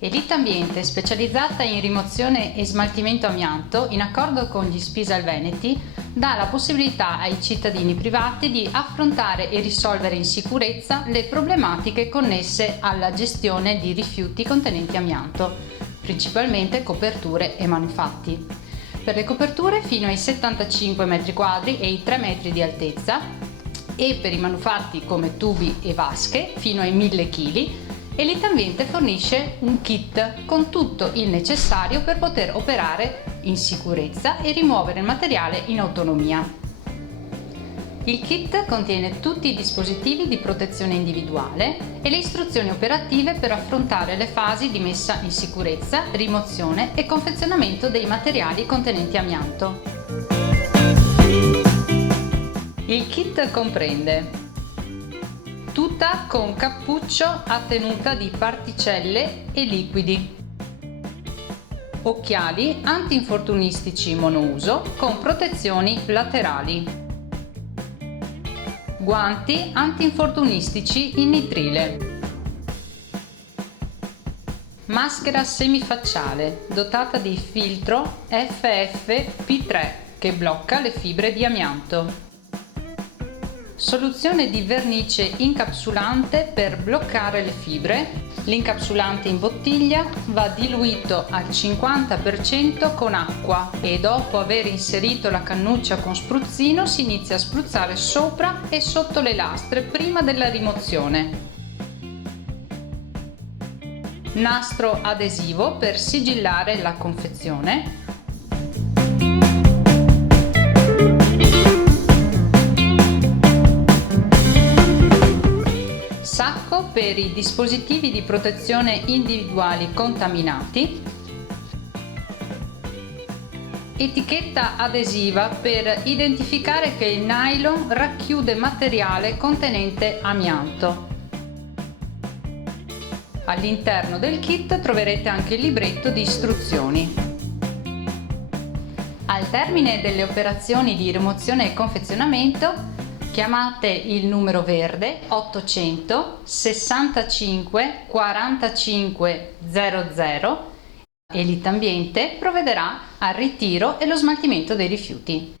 Elitambiente, specializzata in rimozione e smaltimento amianto, in accordo con gli Spisal Veneti, dà la possibilità ai cittadini privati di affrontare e risolvere in sicurezza le problematiche connesse alla gestione di rifiuti contenenti amianto, principalmente coperture e manufatti. Per le coperture fino ai 75 m² e i 3 metri di altezza, e per i manufatti come tubi e vasche fino ai 1000 kg, Elitambiente fornisce un kit con tutto il necessario per poter operare in sicurezza e rimuovere il materiale in autonomia. Il kit contiene tutti i dispositivi di protezione individuale e le istruzioni operative per affrontare le fasi di messa in sicurezza, rimozione e confezionamento dei materiali contenenti amianto. Il kit comprende tuta con cappuccio a tenuta di particelle e liquidi, occhiali antinfortunistici monouso con protezioni laterali, guanti antinfortunistici in nitrile, maschera semifacciale dotata di filtro FFP3 che blocca le fibre di amianto. Soluzione di vernice incapsulante per bloccare le fibre. L'incapsulante in bottiglia va diluito al 50% con acqua e dopo aver inserito la cannuccia con spruzzino si inizia a spruzzare sopra e sotto le lastre prima della rimozione. Nastro adesivo per sigillare la confezione. Sacco per i dispositivi di protezione individuali contaminati. Etichetta adesiva per identificare che il nylon racchiude materiale contenente amianto. All'interno del kit troverete anche il libretto di istruzioni. Al termine delle operazioni di rimozione e confezionamento, chiamate il numero verde 800 65 45 00 e Elitambiente provvederà al ritiro e lo smaltimento dei rifiuti.